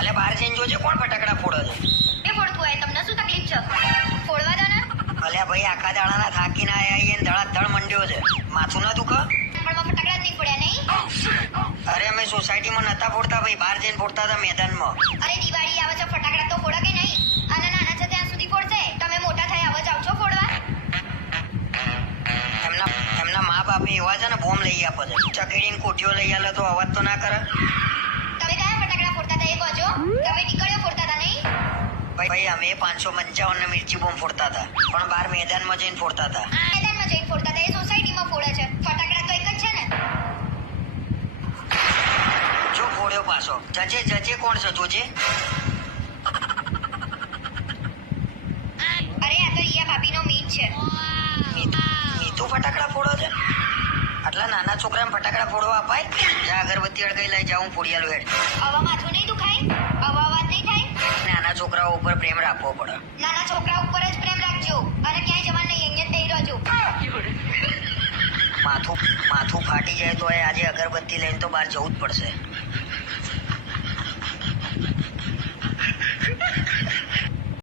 અલે બહાર જઈને જોજે કોણ ફટાકડા ફોડે છે. એ ફોડતું હોય તમને શું તકલીફ છે? ફોડવા દો ને. અલ્યા ભાઈ આખા દાડાના થાકીને આયા ને ધડાધડ મંડ્યો છે. માથું ના દુખે? પણ ફટાકડા જ નહીં ફોડ્યા નહીં. અરે અમે સોસાયટીમાં નતા ફોડતા ભાઈ, બહાર જઈને ફોડતા હતા મેદાનમાં. અરે દિવાળી આવે છે, ફટાકડા તો ફોડો કે નહીં? અને નાના છે ત્યાં સુધી ફોડશે. તમે મોટા થયા હવે જાવ છો ફોડવા? એમના મા બાપે એવા છે ને બોમ્બ લઈ આપે છે. ચકેડીને કોઠીઓ લઈ આલે તો અવાજ તો ના કરે. તમે કયા ફટાકડા ફોડતા હતા એ કહો. તમે ટીકડીઓ ફોડતા હતા નહીં? ભાઈ અમે 555 ને મિર્ચી બોમ્બ ફોડતા હતા, પણ બહાર મેદાનમાં જઈને ફોડતા હતા. મેદાનમાં જઈને ફોડતા હતા, એ સોસાયટીમાં ફોડે છે. ફટાકડા તો એક જ છે ને. જો ફોડ્યો પાછો. જજે કોણ છે જોજે. અરે આ તો રિયા ભાભીનો મીત છે. મીતુ ફટાકડા ફોડો છે? આટલા નાના છોકરાને ફટાકડા ફોડવા અપાય? જા અગરબત્તી અડગાઈ લઈ જાઉં ફોડિયાલું હેડ. આવા માથું નહીં દુખાય? આવા અવાજ નહીં થાય? નાના છોકરાઓ ઉપર પ્રેમ રાખવો પડે. નાના છોકરા ઉપર જ પ્રેમ રાખજો અને ક્યાંય જવા નહીં, અહીંયા જ રહી રહેજો. માથું ફાટી જાય તો આજે અગરબત્તી લઈને તો બહાર જવું જ પડશે.